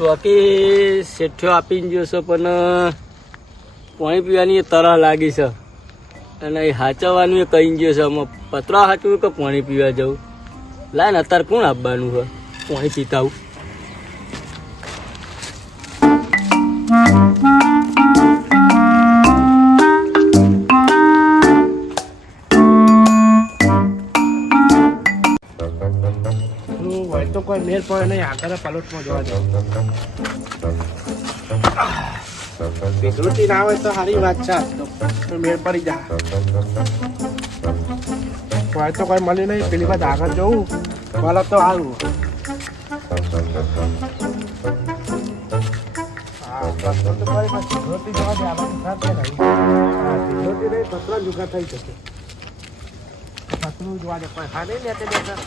ચોકી શેઠિયો આપીને ગયો છે પણ પાણી પીવાની તરહ લાગી છે અને એ હાચવવાનું એ કહી ગયો છે આમાં પતરા હાચવું કે પાણી પીવા જવું લાય ને અત્યારે કોણ આપવાનું છે પાણી પીતા આવું તો કોઈ મેર પડે નહીં આગળ પલોટમાં જોવા દે વિકૃતિ ના આવે તો સારી વાત છે તો મેર પડી જા કોઈ તો કોઈ મળી નહીં પેલી બાદ આગળ જવું બોલો તો સારું જોવા દે કોઈ હા નહીં લેતે બેઠા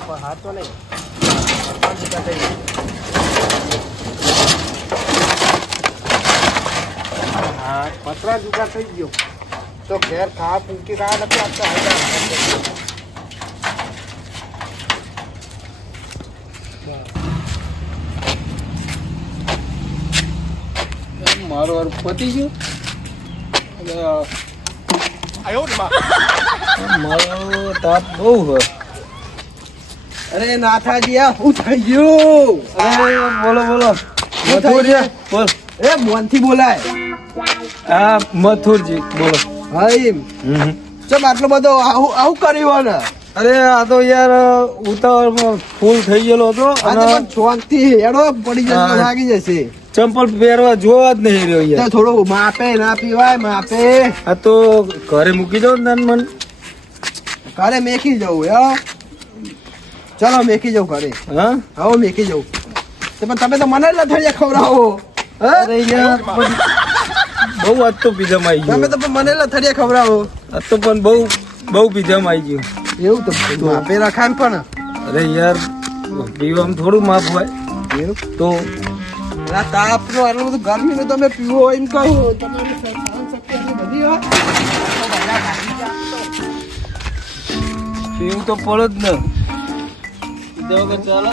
કોઈ હાથ તો નહીં પતરા જુગા થઈ ગયો તો ઘેર ખાવા પૂંકી ખાવા નથી આપતા મારો પતી ગયો મારો તાપ બહુ હોય અરે નાથાજી આ શું થઈ ગયું બોલો બોલો બોલ એ મોનથી બોલાય હા મથુરજી બોલો હા એમ ચમ આટલો બધો આવું કર્યું ને અરે આ તો યાર ઉતાવળમાં ફૂલ થઈ ગયેલો હતો અને શાંતિ એડો પડી જશે લાગી જશે ચંપલ પહેરવા જોવા જ નહીં રહ્યો યાર થોડું માપે ના પીવાય માપે આ તો ઘરે મૂકી દો ને મન ઘરે મેકી જવું યાર ચલો મેકી જવું ઘરે હા આવો મેકી જવું પણ તમે તો મને લથડિયા ખવડાવો અરે યાર બહુ આજ તો પીઝામાં આવી તમે ગયો તો મને લથડિયા ખવડાવો આજ તો પણ બહુ પીઝામાં આવી ગયું એવું તો માપે રખાય પણ અરે યાર પીવામાં થોડું માપ હોય એવું તો તાપ નો આટલું બધું ગરમી નું તમે પીવો એમ કહું તમારી સહન શક્તિ આટલી બધી હોય પીવું તો પડે જ ને ચાલો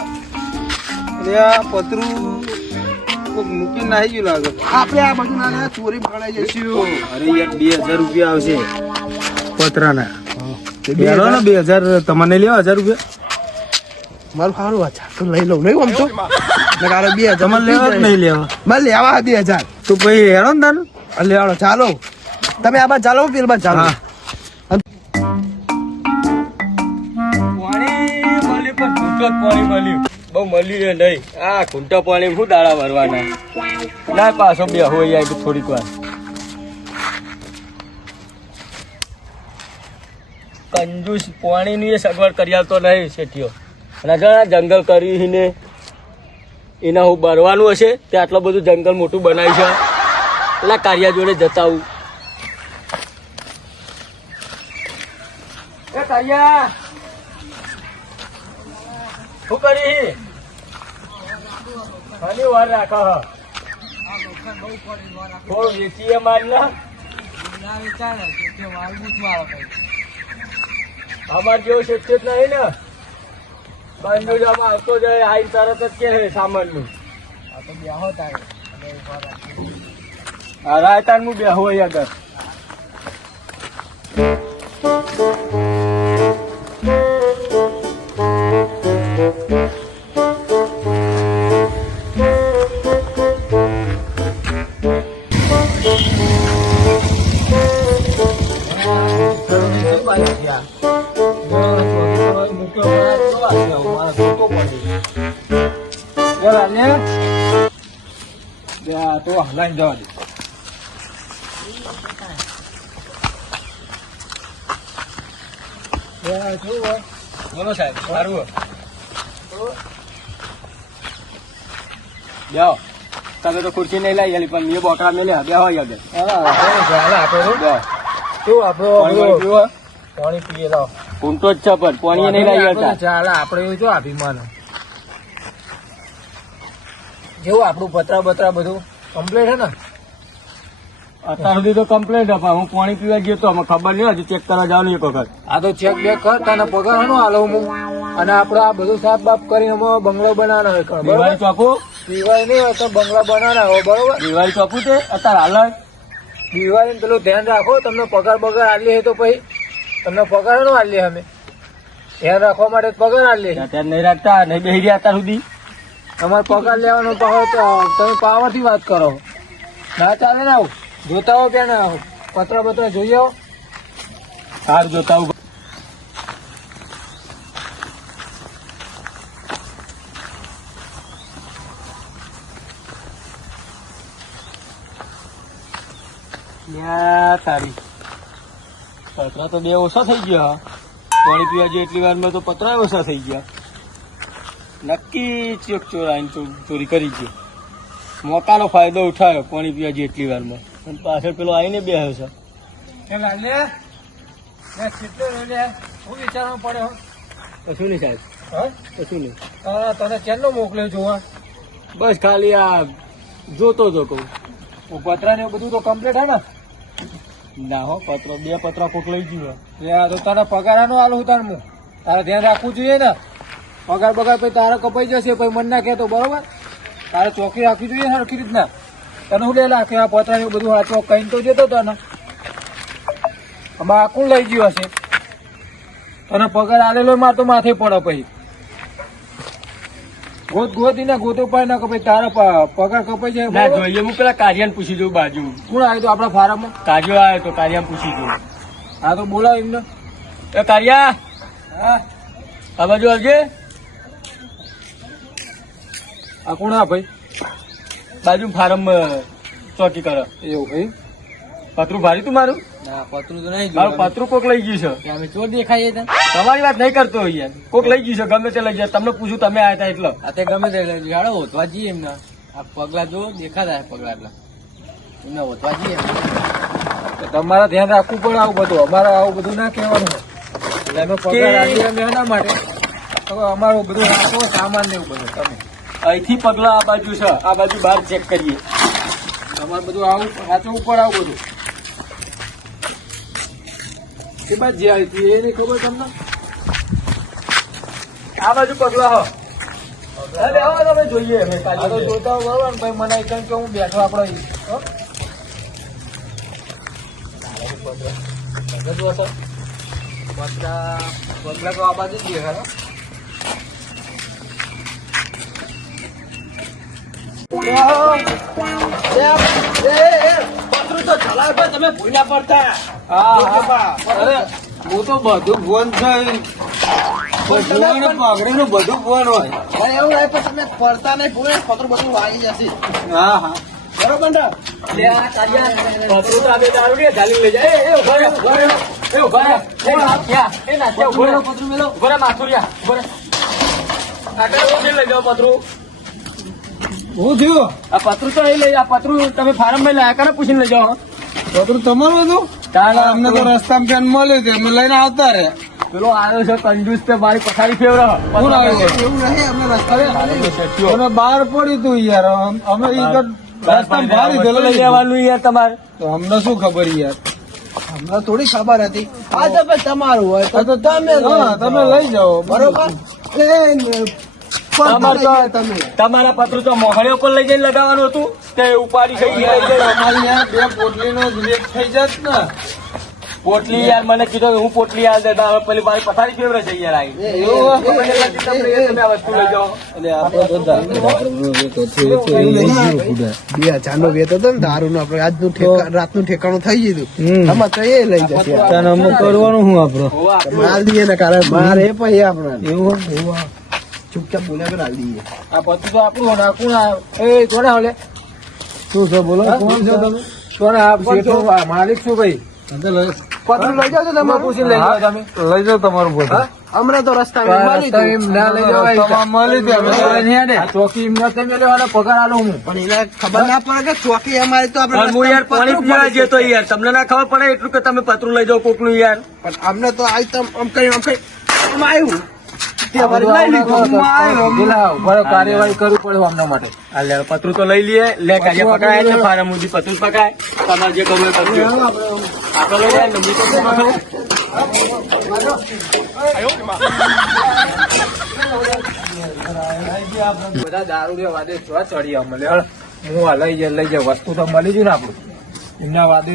અરે આ પતરું મૂકી નાહી ગયું લાગે આપણે આ બધું ના ચોરી પકડાઈ જઈશું અરે યાર 2000 રૂપિયા આવશે પતરાના 2000 તમને લેવા 1000 રૂપિયા મારું સારું વાત છે લઈ લઉં નહીં આમ તો નકારે 2000 તમને લેવા જ નહીં લેવા મને લેવા 2000 તો પછી હેરો ને તારું લેવાડો ચાલો તમે આ બાદ ચાલો પેલ બાદ ચાલો પાણી મળ્યું બહુ મળ્યું નહીં આ ઘૂંટા પાણી શું દાડા ભરવાના ના પાછો બે હોય જાય તો થોડીક વાર કંજૂસ પાણીની એ સગવડ કરી આવતો નહીં શેઠિયો અને ઘણા જંગલ કર્યું ને એના હું ભરવાનું હશે તે આટલું બધું જંગલ મોટું બનાવ્યું છે એટલે કારિયા જોડે જતા આવું એ કારિયા શું કરી ખાલી વાર રાખો થોડું વેચીએ માર ના અમાર જેવો શિક્ષિત નહીં ને બંજુજામાં આવતો જાય આઈ તરત જ કે સામાન નું હા રાયતાન હું બેહો આગળ તો હલાઈને જવા દે બોલો સાહેબ સારું બેહો તમે તો ખુરશી નહીં લઈ ગયેલી પણ મેં બોકડા મેલ્યા બે હોય આગળ પાણી પીએ લાવ ઊંટો જ છે પણ પાણી નહીં લઈ ગયા ચાલે આપડે એવું જો અભિમાન જેવું આપણું પતરા બતરા બધું કમ્પ્લીટ હે ને અત્યાર સુધી તો કમ્પ્લેટ હતા હું પાણી પીવા ગયો તો અમે ખબર નહીં હજુ ચેક કરવા જવાનું એક વખત આ તો ચેક બેક કર તને પગાર હાલો હાલો હું અને આપડે આ બધું સાફ બાફ કરીને અમે બંગલો બનાવવાનો હોય દિવાળી ચોખ્ખું દિવાળી નહીં હોય તો બંગલા બનાવવાના હોય, બરોબર? દિવાળી ચોપું તે અત્યારે હાલ જ. દિવાળી પેલું ધ્યાન રાખો, તમને પગાર બગાર આલીએ તો પછી તમને પગાર નો આલીએ અમે. ધ્યાન રાખવા માટે પગાર આલીએ. અત્યારે નહીં રાખતા, નહીં બેસી રહ્યા અત્યાર સુધી. તમારે પગાર લેવાનો તો હોય તો તમે પાવર થી વાત કરો. ના ચાલે ને આવું જોતા હો ત્યાં ના પત્ર બત્ર જોઈએ હો. સારું જોતા આવું. તારી પતરા તો બે ઓછા થઈ ગયા. પાણી પીવા જે એટલી વારમાં તો પતરા ઓછા થઈ ગયા. નક્કી ચોક ચોરાઈને ચોરી કરી ગયો. મોકાનો ફાયદો ઉઠાવ્યો પાણી પીવા જે એટલી વારમાં. અને પાછળ પેલો આવીને બેહ્યો છે. એ લાલે કેટલો લે હું વિચારવા પડે હો. કશું નહીં સાહેબ, હા કશું નહીં. તને કેમનો મોકલ્યો જોવા? બસ ખાલી આ જોતો તો કહું. પતરા ને એવું બધું તો કમ્પ્લીટ હે ને? ના હો, પત્રો બે પતરા કોક લઈ ગયું. યા તો તારા પગાર નો આલું તાર હું. તારે ધ્યાન રાખવું જોઈએ ને. પગાર બગાર પછી તારે કપાઈ જશે પછી મન ના કહેતો, બરોબર? તારે ચોકી રાખવી જોઈએ સરખી રીતના. તને હું લે લાગે આ પતરા ને બધું હાચો કઈ તો જતો તને. આમાં કોણ લઈ ગયું હશે? તને પગાર આલેલો માર તો માથે પડે પછી. ગોતી ને ગોતો પાય ના કપાઈ તારા પગાર કપાઈ જાય. ના બરોબર? જોઈએ, હું પેલા કાર્યાને પૂછી દઉં બાજુ. કોણ આવ્યું તો આપડા ફાર્મમાં? કાર્યો આવ્યો તો કાર્યાને પૂછી દઉં. હા તો બોલાવ એમને. એ કાર્યા, હા આ બાજુ આવજે. આ કોણ હા ભાઈ? બાજુ ફાર્મ ચોકી કરે. એવું ભાઈ? પતરું ભારી તું મારું? ના પતરું તો નહીં મારું પતરું કોક લઈ ગયું છે. અમે ચોર દેખાઈએ તા. તમારી વાત નહીં કરતો યાર. કોક લઈ ગયું છે, ગમે તે લઈ જાય. તમને પૂછું, તમે આવ્યા હતા એટલે. આ તે ગમે તે જાડો હોતવા જઈએ એમને. આ પગલા જો દેખાતા પગલા એટલા એમને હોતવા જઈએ. તમારે ધ્યાન રાખવું પડે આવું બધું. અમારે આવું બધું ના કહેવાનું હોય. એટલે અમે પગાર આપીએ અમે એના માટે. હવે અમારું બધું રાખો સામાન ને એવું બધું તમે. અહીંથી પગલા આ બાજુ છે, આ બાજુ બહાર ચેક કરીએ. તમારે બધું આવું સાચવવું પડે આવું બધું. કે બાદ જે આવી હતી એ નહીં ખબર તમને? આ બાજુ પગલા હો. અરે આવો તમે જોઈએ. અમે આ તો કાલે જોતા હોય બરોબર ને ભાઈ મને એકદમ કે હું બેઠો આપડે અહીં. હો? પગલા તો આ બાજુ જ દેખાય. તમે ભૂલ્યા પડતા. અરે હું તો બધું ફોન છે પાઘડી નું બધું ફોન હોય. એવું લાગે પણ તમે પડતા નહીં ભૂલે પત્ર બધું વાગી જશે. હા હા બરોબર ને? લે આ કાર્યા, પતરું તો આ બે દારૂ ને ઝાલી લઈ જાય. એ ઉભા રહો, ઉભા રહો. એ ઉભા રહો. એ નાખ્યા, એ નાખ્યા. ઉભા રહો, પતરું મેલો. ઉભા રહો, માથુરિયા. ઉભા રહો. આગળ ઉઠીને લઈ જાઓ પતરું. હું થયું આ પતરું તો અહીં લઈ જાઓ. આ પતરું તમે ફાર્મ માં લાયા કરે પૂછીને લઈ જાઓ. પત્ર તમારું હતું? અમને તો રસ્તામાં ફેન મળ્યું હતું અમે લઈને આવતા રે. પેલો આવ્યો છે કંજૂસ તે મારી પથારી ફેવરો. કોણ આવ્યું છે? એવું નહીં અમે રસ્તા અમે બહાર પડ્યું તું યાર. અમે ઈ તો રસ્તામાં બહાર લીધેલો લઈ જવાનું યાર તમારે. તો અમને શું ખબર યાર. અમને થોડી ખબર હતી. આ તો ભાઈ તમારું હોય તો તમે હા તમે લઈ જાઓ બરોબર. તમારે તો તમે તમારા પતરું તો મોહણી ઉપર લઈ જઈને લગાવવાનું હતું તે ઉપાડી ગઈ લઈ ગઈ. અમારી યાર બે પોટલી નો વેચ થઈ જાત ને. પોટલી યાર મને કીધું કે હું પોટલી યાર દેતા. હવે પેલી મારી પથારી ફેવરે છે યાર આવી. એવું તમે આ વસ્તુ લઈ જાઓ. એટલે આપણે તો બે હજારનો વેત હતો ને દારૂ નો આપડે આજનું રાતનું ઠેકાણું થઈ ગયું. આમાં તો એ લઈ જશે. કરવાનું શું આપડે માલ દઈએ ને કારણ માર એ પછી આપડે એવું ચૂપચાપ બોલ્યા કર હાલ દઈએ. આ બધું તો આપણું હોય ને. આ કોણ એ કોને હાલે શું છે બોલો કોણ છો તમે? કોને આ શેઠો માલિક શું ભાઈ? પત્ર લઈ જાઓ છો તમે પૂછીને લઈ જાઓ તમે. લઈ જાઓ તમારું બધું. હમણાં તો રસ્તામાં મળી ગયું. ના લઈ જવાય. મળી જાય. આ ચોકી એમને તમે લેવાનો પગાર આલો હું. પણ એને ખબર ના પડે કે ચોકી અમારે તો આપણે હું યાર પાણી પીવા જતો યાર. તમને ના ખબર પડે એટલું કે તમે પતરું લઈ જાઓ કોકનું યાર. પણ અમને તો આમ કરી આમ આવ્યું તે અમારે લઈ લીધું. કાર્યવાહી કરવી પડે અમના માટે. આ લે પતરું તો લઈ લઈએ. લે કાજે પકડાય છે ફાર્મ સુધી પતરું પકાય. તમારે જે ગમે કરજો. આપણે લઈ જાય નંબર તો બધા દારૂ રે વાદે જો ચડી મળે હું આ લઈ જાય વસ્તુ તો મળી ગયું ને આપણું એમના વાદે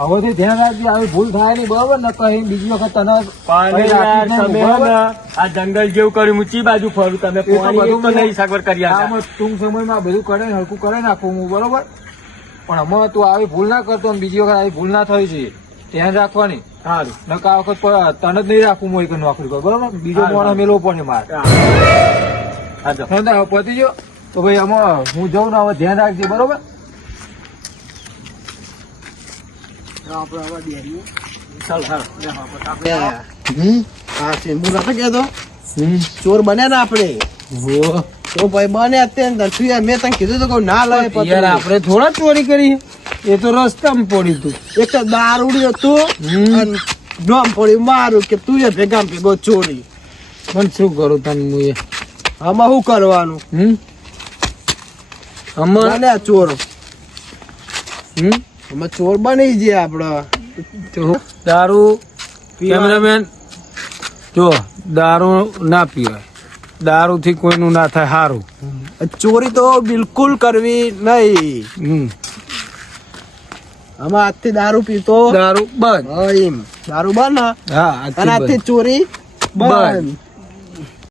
હવેથી ધ્યાન રાખજે આવી ભૂલ થાય નહીં બરોબર ને કઈ બીજી વખત તને પાણી યાર તમે હે ને આ જંગલ જેવું કર્યું હું ચી બાજુ ફરું તમે તો પાણી બધું તો નહીં સગવડ કરી આપતા. આમાં ટૂંક સમયમાં બધું કરે ને હલકું કરે નાખું હું બરોબર પણ હમણાં તું આવી ભૂલ ના કરતો ને બીજી વખત આવી ભૂલ ના થઈ છે ધ્યાન રાખવાની સારું નકા આ વખત તને જ નહીં રાખવું હું એક નોકરી કર બરોબર બીજો હારું. મોણસ મેળવો પડે મારે હા જો હવે પતી ગયો તો ભાઈ આમાં હું જઉં ને હવે ધ્યાન રાખજે બરોબર ચાલ હા હા ચેમ્બુ નતો કેતો ચોર બન્યા ને આપણે તો ભાઈ બન્યા તે ને તું યાર મેં તને કીધું તો કહું ના લાવે યાર પતંગ. આપણે થોડા ચોરી કરી એ તો રસ્તામાં પડી તું એક તો દારૂડી હતું અને નોમ પડ્યું મારું કે તું એ ભેગા ભેગો ચોરી પણ શું કરું તને હું એ આમાં શું કરવાનું આમાં બન્યા ચોર અમે ચોર બની ગયા આપડે દારૂ કેમેરામેન જો દારૂ ના પીવાય દારૂ થી કોઈનું ના થાય સારું ચોરી તો બિલકુલ કરવી નહીં અમે આજથી દારૂ પીતો દારૂ બંધ એમ દારૂ બંધ હા અને આજથી ચોરી બંધ